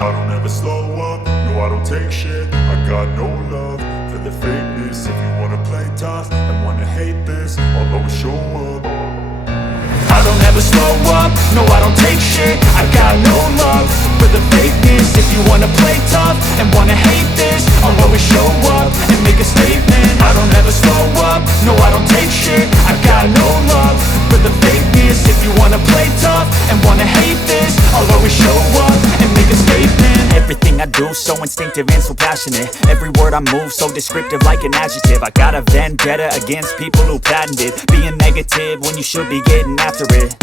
I don't ever slow up, no I don't take shit. I got no love for the fakeness. If you wanna play tough and wanna hate this, I'll always show up. I don't ever slow up, no I don't take shit. I got no love for the fakeness. If you wanna play tough and wanna hate this, I'll always show up and make a statement. I don't ever slow up, no I don't take shit. I got no love for the fakeness. If you wanna play tough and wanna hate this, I'll always show up and make a statement. Everything I do so instinctive and so passionate. Every word I move so descriptive like an adjective. I got a vendetta against people who patented being negative when you should be getting after it.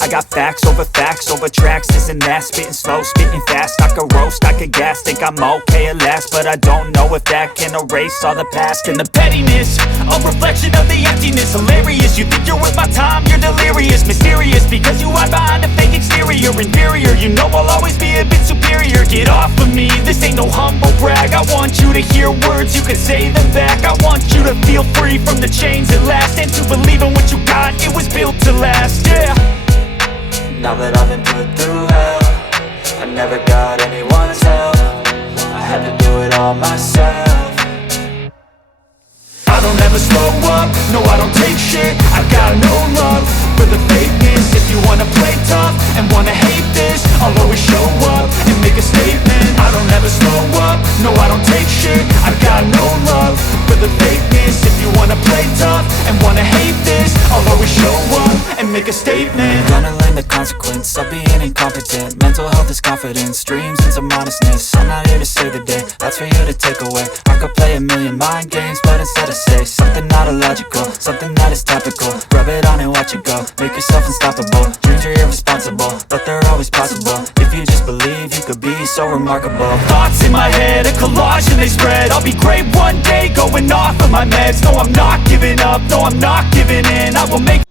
I got facts over tracks, this and that. Spitting slow, spitting fast, I could roast, I could gas. Think I'm okay at last, but I don't know if that can erase all the past. And the pettiness, a reflection of the emptiness. Hilarious, you think you're worth my time, you're delirious. Mysterious, because you hide behind a fake exterior. Inferior, you know I'll always be a bit superior. Get off of me, this ain't no humble brag. I want you to hear words, you can say them back. I want you to feel free from the chains at last, and to believe in what you got, it was built to last, yeah. Now that I've been put through hell, I never got anyone's help. I had to do it all myself. I don't ever slow up, no I don't take shit. I got no love for the fakeness. If you wanna play tough and wanna hate this, I'll always show up and make a statement. I don't ever slow up, no I don't take shit. I got no love for the fakeness. If you wanna play tough and wanna hate this, I'll always show up and make a statement. Gonna learn the consequence of being incompetent. Mental health is confidence, dreams and some modestness. I'm not here to save the day, that's for you to take away. I could play a million mind games, but instead I say something not illogical, something that is topical. Rub it on and watch it go, make yourself unstoppable. Dreams are irresponsible, but they're always possible. If you just believe, you could be so remarkable. Thoughts in my head, a collage and they spread. I'll be great one day, going off of my meds. No, I'm not giving up, no, I'm not giving in. I will make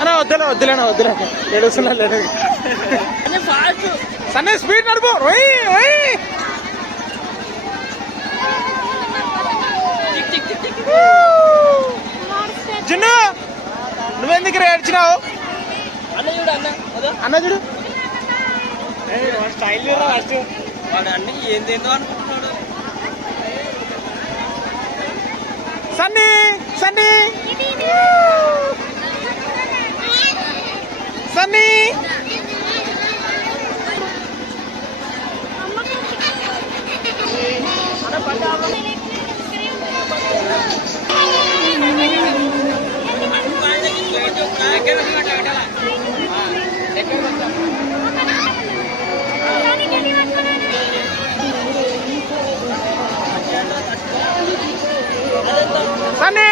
అన్నా వద్దులే వద్దులేనా వద్దులే ఏడుస్తున్నా లేదు Sunny speed నడుపు జున్ను నువ్వెందుకు ఏడ్చినావు అన్న చూడు స్టైల్ ఫస్ట్ వాడు అన్ని ఏందేందో అనుకుంటున్నాడు సన్నీ సన్నీ సన్నీ సన్నీ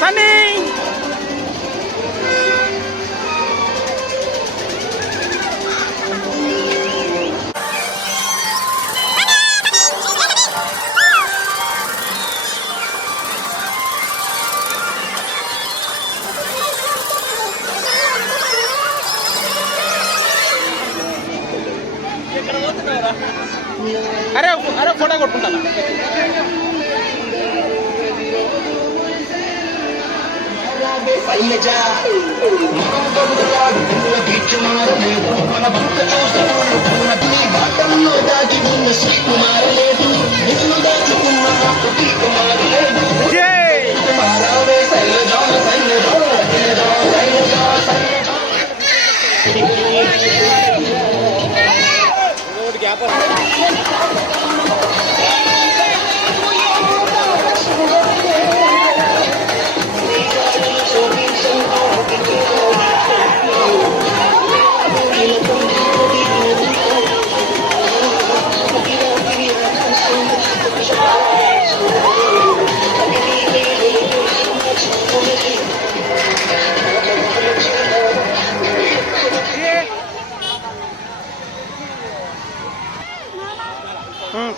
సన్నీ అరే అరే ఫోటో కొట్టుకుంటాను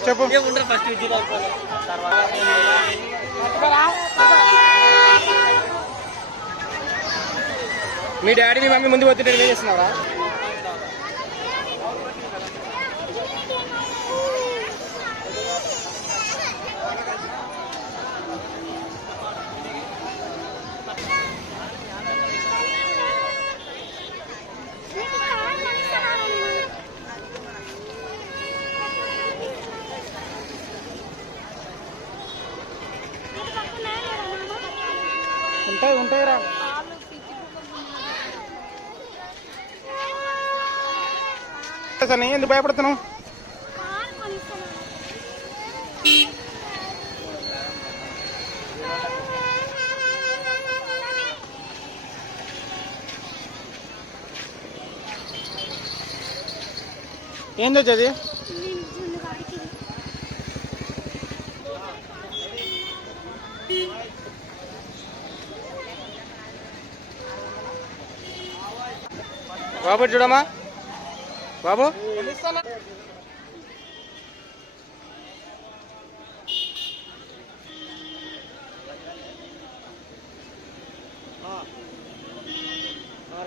చెప్పు ఫస్ట్ మీ డాడీ మీ మమ్మీ ముందు పోతుంటే ఏం చేస్తున్నారా ఉంటాయి ఉంటాయిరా సరే ఎందుకు భయపడుతున్నావు ఏం తెచ్చది బాబు చూడమ్మా బాబు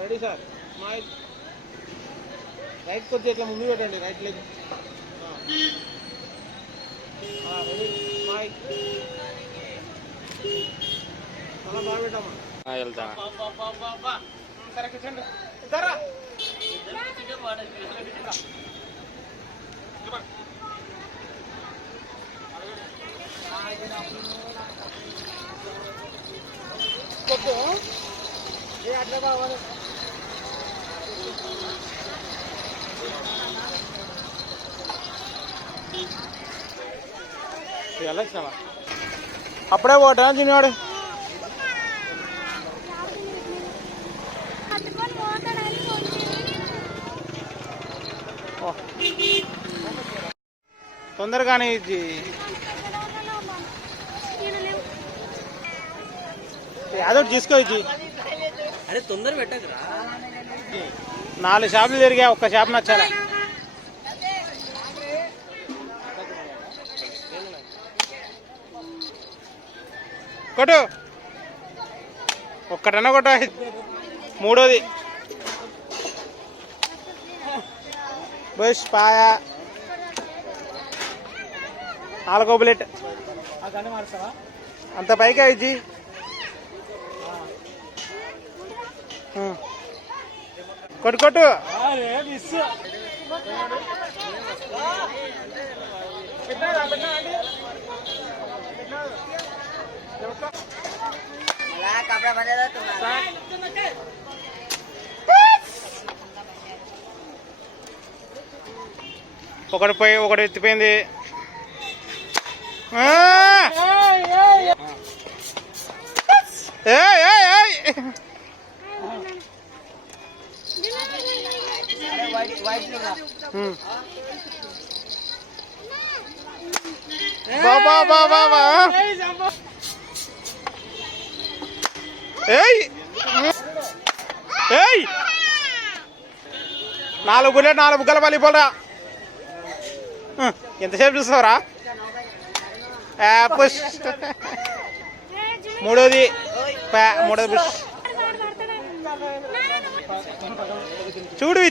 రెడీ సార్ స్మైల్ రైట్ కొద్దిగా ఇట్లా ముందు పెట్టండి రైట్ లెగ్ రెడీ స్మైల్ మళ్ళీ బాగా పెట్టమ్మా వెళ్తా సరే కూర్చోండి ఇద్దరా అట్లా కావాలి వెళ్ళొచ్చినావా అప్పుడే పోటా చిన్నవాడు తొందరగానే ఇది అదొకటి తీసుకో ఇది అరే తొందర పెట్టకురా 4 షాపులు తిరిగా ఒక్క షాప్ నచ్చాలా కొట్టు ఒక్కటన్నా కొట్టు మూడోది బస్ పాయా 4వ బుల్లెట్ అంత పైకి ఇచ్చి కొట్టు కొట్టు ఒకటి పోయి ఒకటి ఎత్తిపోయింది బాబా బాబా ఏయ్ ఏయ్ 4 బుల్లెట్ 4 బుగ్గల పల్లి పోలరా ఎంతసేపు చూస్తావురా పుష్ మూడోది పుష్ చూడు